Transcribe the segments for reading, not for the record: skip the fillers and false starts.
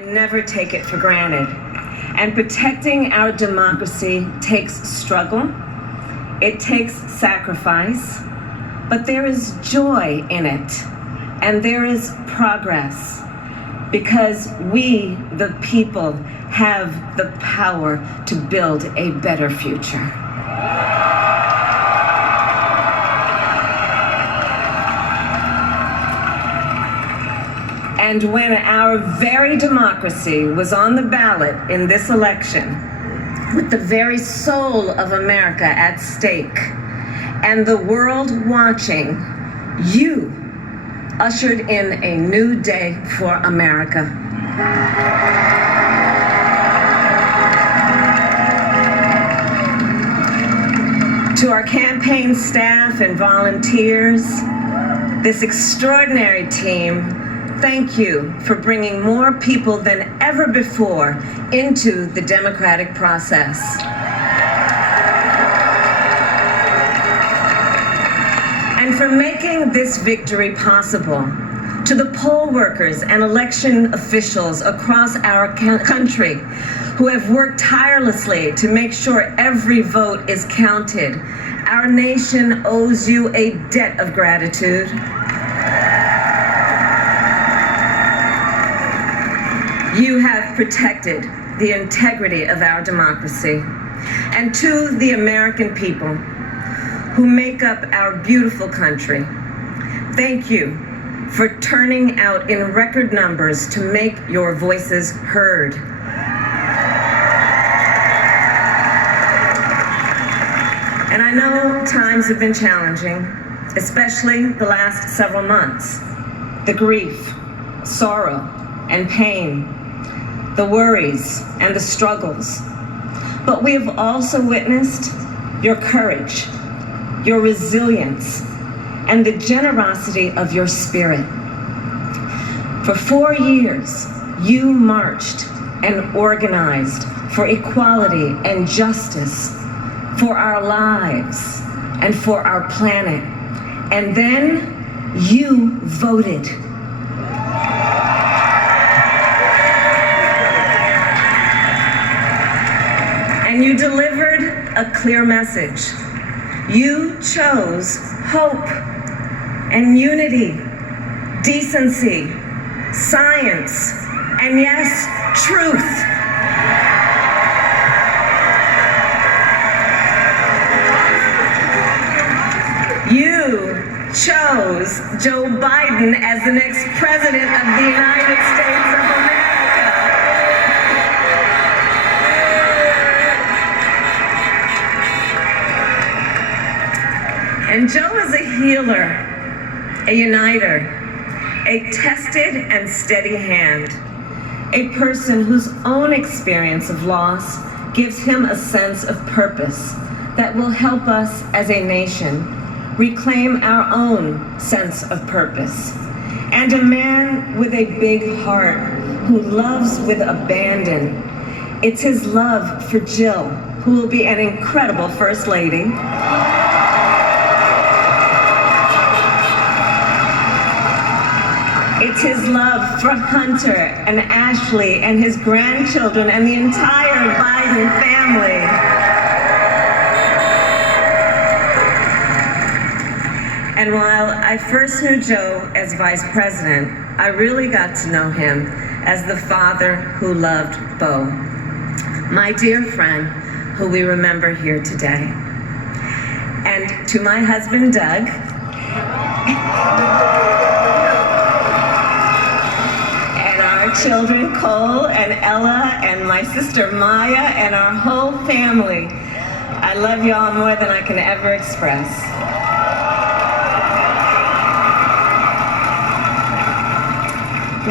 and never take it for granted. And protecting our democracy takes struggle, it takes sacrifice, but there is joy in it, and there is progress, because we, the people, have the power to build a better future. And when our very democracy was on the ballot in this election, with the very soul of America at stake, and the world watching, you ushered in a new day for America. To our campaign staff and volunteers, this extraordinary team, thank you for bringing more people than ever before into the democratic process. And for making this victory possible. To the poll workers and election officials across our country who have worked tirelessly to make sure every vote is counted, our nation owes you a debt of gratitude. You have protected the integrity of our democracy. And to the American people who make up our beautiful country, thank you for turning out in record numbers to make your voices heard. And I know times have been challenging, especially the last several months. The grief, sorrow, and pain, the worries and the struggles. But we have also witnessed your courage, your resilience, and the generosity of your spirit. For 4 years, you marched and organized for equality and justice, for our lives and for our planet. And then you voted. And you delivered a clear message. You chose hope and unity, decency, science, and yes, truth. You chose Joe Biden as the next president of the United States of America. And Joe is a healer, a uniter, a tested and steady hand, a person whose own experience of loss gives him a sense of purpose that will help us as a nation reclaim our own sense of purpose. And a man with a big heart who loves with abandon. It's his love for Jill, who will be an incredible First Lady. It's his love for Hunter and Ashley and his grandchildren and the entire Biden family. And while I first knew Joe as vice president, I really got to know him as the father who loved Bo, my dear friend who we remember here today. And to my husband, Doug, children, Cole and Ella, and my sister Maya, and our whole family. I love y'all more than I can ever express.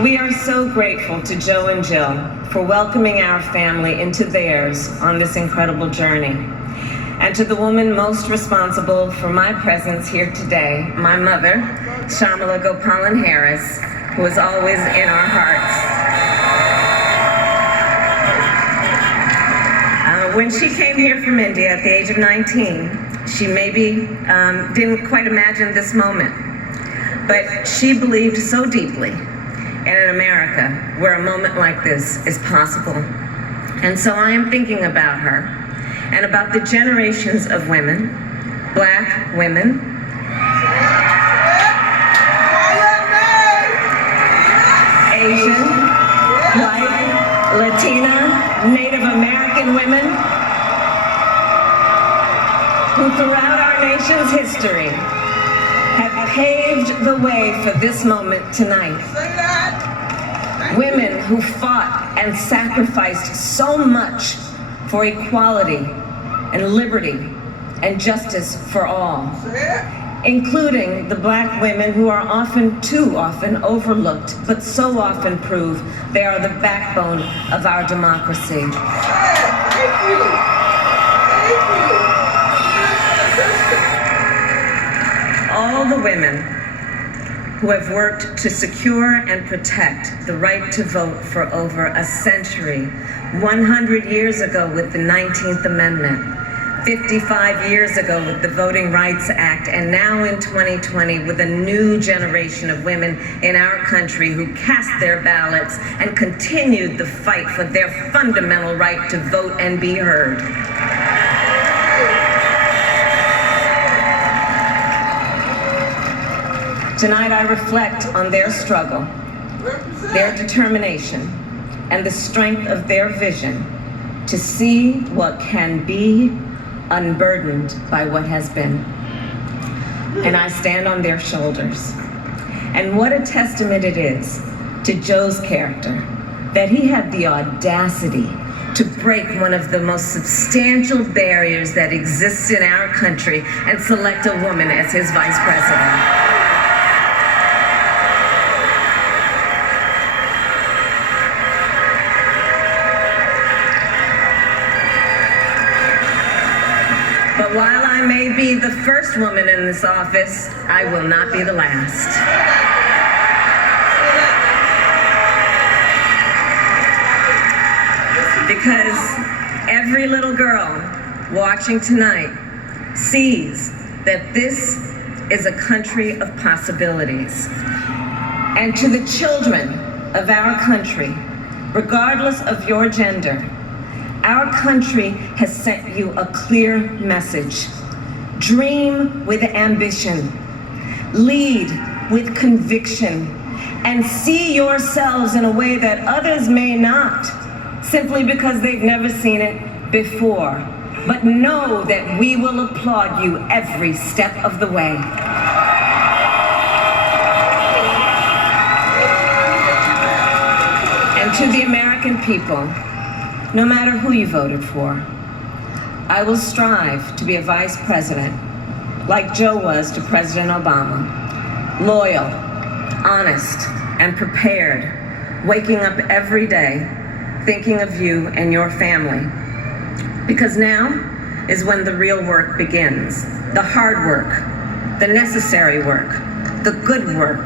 We are so grateful to Joe and Jill for welcoming our family into theirs on this incredible journey. And to the woman most responsible for my presence here today, my mother, Kamala Harris, who is always in our hearts. When she came here from India at the age of 19, she maybe didn't quite imagine this moment, but she believed so deeply and in America where a moment like this is possible. And so I am thinking about her and about the generations of women, Black women, Asian, white, Latina, Native American women who throughout our nation's history have paved the way for this moment tonight. Women who fought and sacrificed so much for equality and liberty and justice for all, including the Black women who are often, too often, overlooked, but so often prove they are the backbone of our democracy. Thank you. All the women who have worked to secure and protect the right to vote for over a century, 100 years ago with the 19th Amendment, 55 years ago with the Voting Rights Act, and now in 2020 with a new generation of women in our country who cast their ballots and continued the fight for their fundamental right to vote and be heard. Tonight I reflect on their struggle, their determination, and the strength of their vision to see what can be unburdened by what has been. And I stand on their shoulders. And what a testament it is to Joe's character that he had the audacity to break one of the most substantial barriers that exists in our country and select a woman as his vice president. But while I may be the first woman in this office, I will not be the last. Because every little girl watching tonight sees that this is a country of possibilities. And to the children of our country, regardless of your gender, our country has sent you a clear message. Dream with ambition, lead with conviction, and see yourselves in a way that others may not, simply because they've never seen it before. But know that we will applaud you every step of the way. And to the American people, no matter who you voted for, I will strive to be a vice president like Joe was to President Obama, loyal, honest, and prepared, waking up every day thinking of you and your family. Because now is when the real work begins, the hard work, the necessary work, the good work,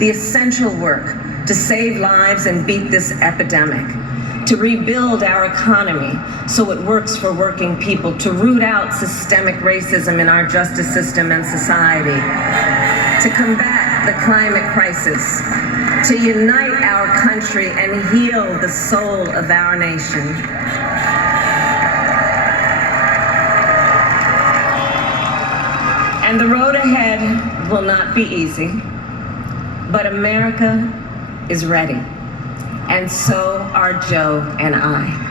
the essential work to save lives and beat this epidemic, to rebuild our economy so it works for working people, to root out systemic racism in our justice system and society, to combat the climate crisis, to unite our country and heal the soul of our nation. And the road ahead will not be easy, but America is ready. And so are Joe and I.